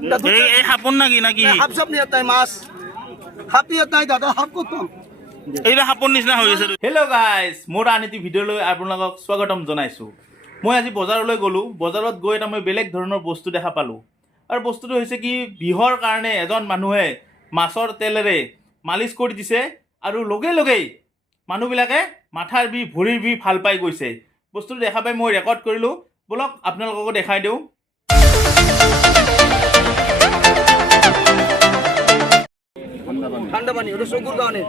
এই হাপন নাকি নাকি হাফ সব নিয়ে তাই মাছ হাফ নিয়ে তাই দাদা হাফ করতাম এইটা হাপন নিচিনা হৈ আছে। হেল্ল' গাইজ, মোৰ আন এটি ভিডিঅ'লৈ আপোনালোকক স্বাগতম জনাইছোঁ। মই আজি বজাৰলৈ গ'লোঁ। বজাৰত গৈ এটা মই বেলেগ ধৰণৰ বস্তু দেখা পালোঁ। আৰু বস্তুটো হৈছে কি, বিহৰ কাৰণে এজন মানুহে মাছৰ তেলেৰে মালিচ কৰি দিছে আৰু লগে লগেই মানুহবিলাকে মাথাৰ বিষ ভৰিৰ বিষ ভাল পাই গৈছে। বস্তুটো দেখা পাই মই ৰেকৰ্ড কৰিলোঁ। বলক আপোনালোককো দেখাই দিওঁ। ঠান্ডা পানী ওটা চকুর কারণে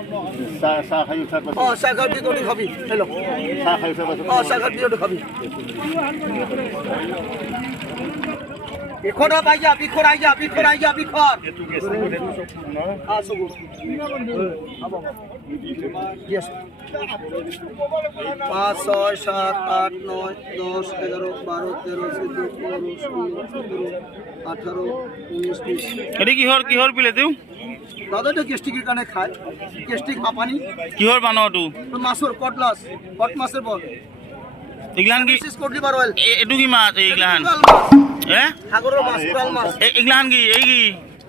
চাহ খাই উঠার পাছত চাহ খাবি ওটা খাবি হ্যালো চাহ খাই উঠার পাছত চাহ খাবি ওটা খাবি বিখর আই যা বিখর আই যা বিখর আই যা বিখর চকুর ইয়েস 5 6 7 8 9 10 11 12 13 14 15 16 17 18 19 20 এটি কিহৰ কিহৰ পিলে দিওঁ দাদা তো গেস্ট্রিকের কারণে খায় গেস্ট্রিক হাঁপানি কিহৰ বানোৱাটো মাছের কটলাস কট মাছের বল এগলান কি বিশেষ কোটলি বার অয়েল এইটো কি মাছ এইগলান হে সাগরের মাছ কোরাল মাছ এইগলান কি এই কি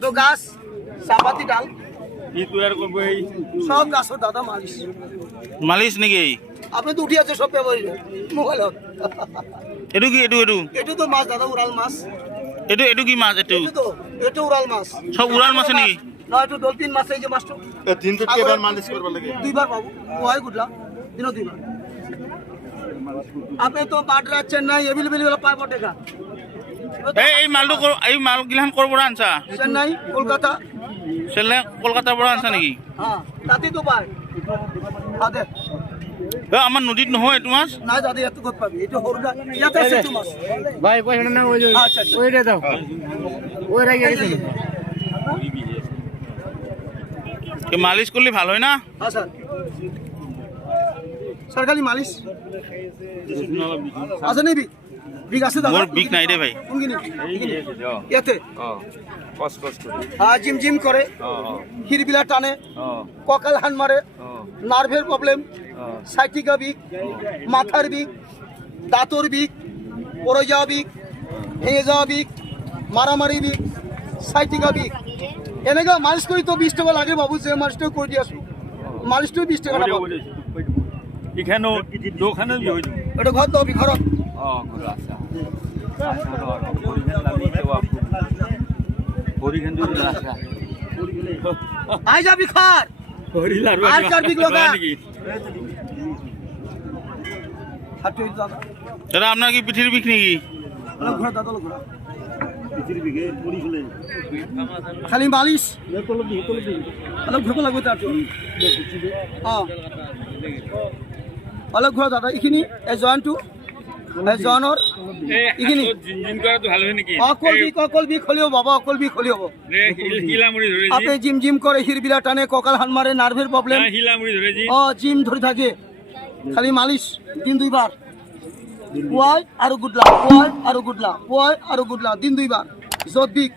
তো গাছ চাপাতি ডাল ই তৈয়ার করবো এই সব গাছের দাদা মালিশ মালিচ নেকি? আপনি তো উঠি আছে সব ব্যবহারী মোবাইলত এইটো কি এইটো এইটো এটা তো মাছ দাদা উড়াল মাছ এইটো এইটো কি মাছ? এইটো এটা তো এটা উড়াল মাছ সব উড়াল মাছ নেকি? না একটু ডলফিন মাছ এই যে মাছটা দিনটোত কেইবাৰ মালিচ কৰিব লাগে? দুইবার বাবু ওয়াই গুডলা দিন দুইবার আপনি তো বাডরা চেন্নাই এভেলেবল হলো 5 টাকা এই মালটো এই মালগিলান ক'ৰ পৰা আনছা? চেন্নাই কলকাতা চেন্নাই কলকাতাৰ পৰা আনছা নেকি? হ্যাঁ তাতে তো পায় আদে আমাৰ নদীত নহয় এইটো মাছ। না দাদা এত কত পাবি এটা হরুদা ইয়াতে আছে তো মাছ ভাই পয়সা না ওই আচ্ছা ওইটা দাও ওই রাখি গেছে কি মালিচ করলে ভাল হয় না? হ্যাঁ স্যার সরকারি মালিশ আছে নেই বিগ আছে দাদা মোর বিক নাই রে ভাই। কোনগিনি ইয়াতে কস কস করে জিম জিম করে হিরবিলা টানে ককাল হান মারে নার্ভের প্রবলেম সাইটিকা বিক মাথার বিক দাঁতর বিক পড়ে যাওয়া বিক ভেঙে যাওয়া বিক মারামারি বিক সাইটিকা বিক এনেকা মালিশ করি তো 20 টাকা লাগে বাবু যে মালিশটা করে দিয়ে আসো মালিশটাও 20 টাকা পাবো এখানে দোকানে হই এটা ঘর তো ঘর ঘর আছে হরিখান যদি রাস্তা আই যাবি খার হরিলার আর কার বিক লগা হাতে দাদা এটা আপনার কি পিঠির বিক নাকি? অলপ ঘোরা দাদা অলপ ঘোরা খালি মালিশ অলপ ঘুরবো লাগবে তার হ্যাঁ অলপ ঘোরা দাদা এইখিনি এই জয়েন্টটো এই জয়েনৰ এইখিনি অকল বিষ হলেও বাবা অকল বিষ হলেও আপনি জিম জিম করে হিরবিলা টানে ককাল হান মারে নার্ভের প্রবলেম জিম ধরে থাকে খালি মালিশ দিন দুইবার পুয়াই আর গুডলা পুয়াই আর গুডলা পুয়াই আর গুডলা দিন দুইবার যত বিষ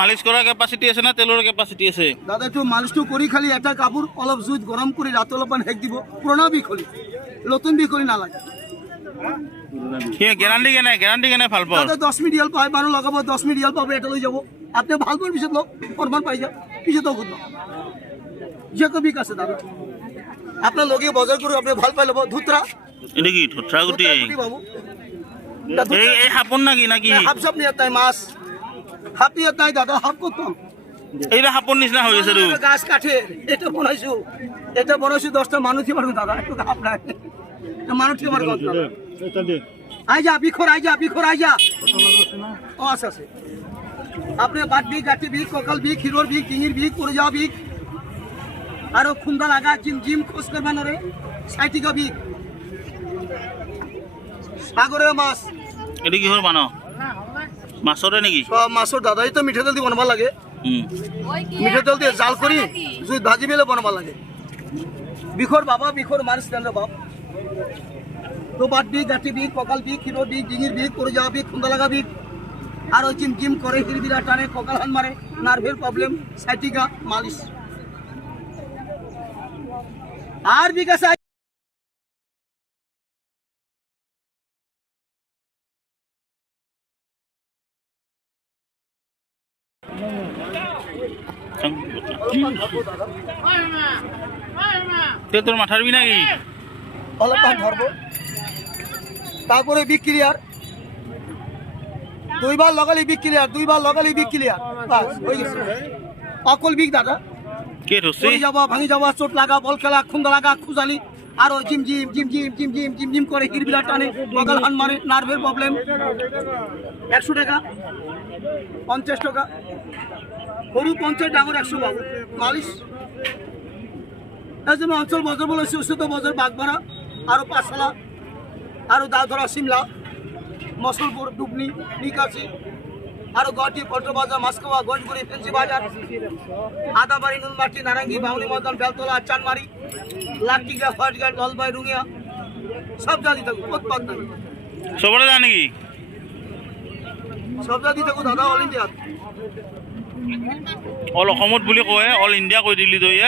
মালিচ করার ক্যাপাসিটি আছে না তেলের ক্যাপাসিটি আছে? দাদা একটু মালিশটো করি খালি এটা কাপড় অলপ জুইত গরম করে রাতে অলপমান হেক দিব পুরোনো বিষ হলি নতুন বিষ হলি নালাগে গ্যারান্টি কেনে ভাল পাও? দাদা 10 মিনিট পাই মানুষ লগাব 10 মিনিট পাবে এটা লৈ যাব আপনি ভাল পার পিছত লোক ফরমান পাই যা পিছত তো খুদ যে কো বিষ আছে দাদা আপনার লগে বাজার করে আপনি ভাল পাই লব ধুতরা এটা কি ধুতরা গুটি? বাবু এই হাপন নাকি নাকি হাফ সব নিয়ে তাই মাছ হাফ নিয়ে তাই দাদা হাফ করতাম এইটা হাপন নিচিনা হৈ আছে। গাছ কাঠে এটা বনাইছো 10টা মানুষ কি পারবো দাদা একটু হাফ নাই মানুষ কি পারবো আই যা বিখর আই যা ও আছে আছে আপনি বাট বিক গাঠি বিক ককাল বিক হিরোর বিক ডিঙির বিক পড়ে যাওয়া বিক আরো খুন্দা লাগা জিম জিম খোঁজ করবেন রে সাইটিকা বিক সাগরের মাছ এটা কিহৰ বানো? মাছৰে নেকি? সব মাছের দাদাই তো মিঠা তেল দিয়ে বানাবা লাগে মিঠা তেল দিয়ে জাল করি জুই ভাজি মেলে বানাবা লাগে বিখর বাবা বিখর মারিস দেন রে বাপ তো বাট বিক গাঠি বিক ককাল বিক হিরোর বিক ডিঙির বিক পড়ে যাওয়া বিক খুন্দা লাগা বিক আর ওই জিম জিম করে হিরবিরা টানে ককাল হান মারে নার্ভের প্রবলেম সাইটিকা মালিশ আর বিক আছে তোর মাথার বি নাকি অলপমান ধরবো তারপরে বিগ ক্লিয়ার দুইবার লগালি বিগ ক্লিয়ার দুইবার লগালি বিগ ক্লিয়ার বাস হয়ে গেছে অকল বিগ দাদা কে ধরছি পড়ে যাওয়া ভাঙি যাওয়া চোট লাগা বল খেলা খুন্দা লাগা খুজালি আরো gym gym gym gym gym gym gym gym করে হিরবিলা টানে ককাল হান মারে নার্ভের প্রবলেম 100 টাকা 50 টাকা গরু 50 ডাঙর 100 বাবু মালিশ এই জন্য অঞ্চল বাজার বলে সুস্থ বাজার বাগবাড়া আরো পাঁচশালা আরো দাধরা সিমলা মসলপুর ডুবনি নিকাশি আরো গটি পল্টন বাজার মাসকাওয়া গঞ্জগুড়ি ফেন্সি বাজার আদাবাড়ি নুনমাটি নারাঙ্গি বাউনি মদন বেলতলা চানমারি লাকটিগা ফাটঘাট ললবাই রুঙিয়া সব জাতি থাকুক উৎপাদ থাকুক সবরে জানে কি সব জাতি থাকুক দাদা অল ইন্ডিয়াত অল অসমত বুলি কয় অল ইণ্ডিয়া কৈ দিলি তই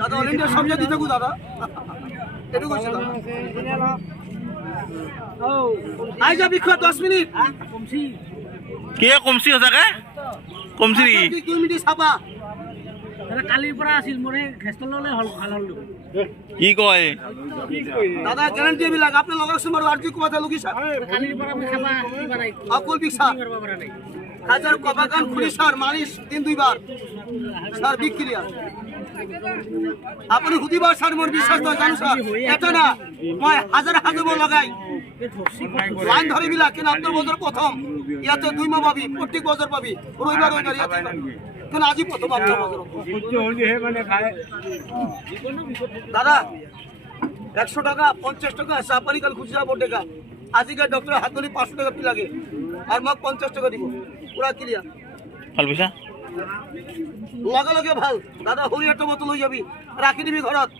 দাদা অল ইন্ডিয়া সব জাতি থাকুক দাদা এটুকু কৈছে দাদা আই যাবি 10 মিনিট কে কমছি সঁচাকে কমছি নেকি 2 মিনিট চাবা কালিৰ পৰা আছিল মোৰ ঘেষ্টল ললে হল ভাল হল কি কয় দাদা গ্যারান্টি বিলাক আপনি লগাকছেন বাৰু আৰজি কোৱাতে লুকিছা কালিৰ পৰা মই খাবা কিবা নাই অকল বিছা কৰিব পৰা নাই হাজার কবাগান খুলি স্যার মালিশ 3-2 স্যার বিক্রিয়া আপনি হুদিবার স্যার মোর বিশ্বাস তো জানো স্যার এটা না মই হাজার হাজার লাগাই লাইন ধরে মিলা কেন আপনার বছর প্রথম ইয়াতে 2 মাহ পাবি প্রত্যেক বছর পাবি রবিবার রবিবার ইয়াতে কেন আজি প্রথম আপনার বছর দাদা 100 টাকা 50 টাকা সাপারি কাল খুচরা 4 টাকা আজিকাল ডক্টর হাত ধরে 500 টাকা পি লাগে আর মোক 50 টাকা দিব পুরা ক্লিয়ার ভাল পইচা লগে লগে ভাল দাদা হই একটা মতো লই যাবি রাখি দিবি ঘৰত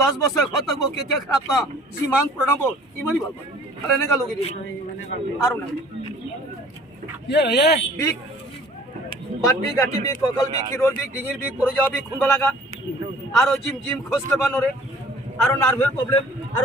10 বছর ঘর থাকবো কেতিয়া খারাপ না সীমান প্রণাব ইমানই ভাল পাই আর এনেকা লগি দিবি আর না বিগ বাটি গাটি বিগ ককাল বিগ খিরোর বিগ ডিঙির বিগ পড়ে যাওয়া বিগ খুন্দা লাগা আরো জিম জিম খোঁজ করবা নরে আরো নার্ভের প্রবলেম আর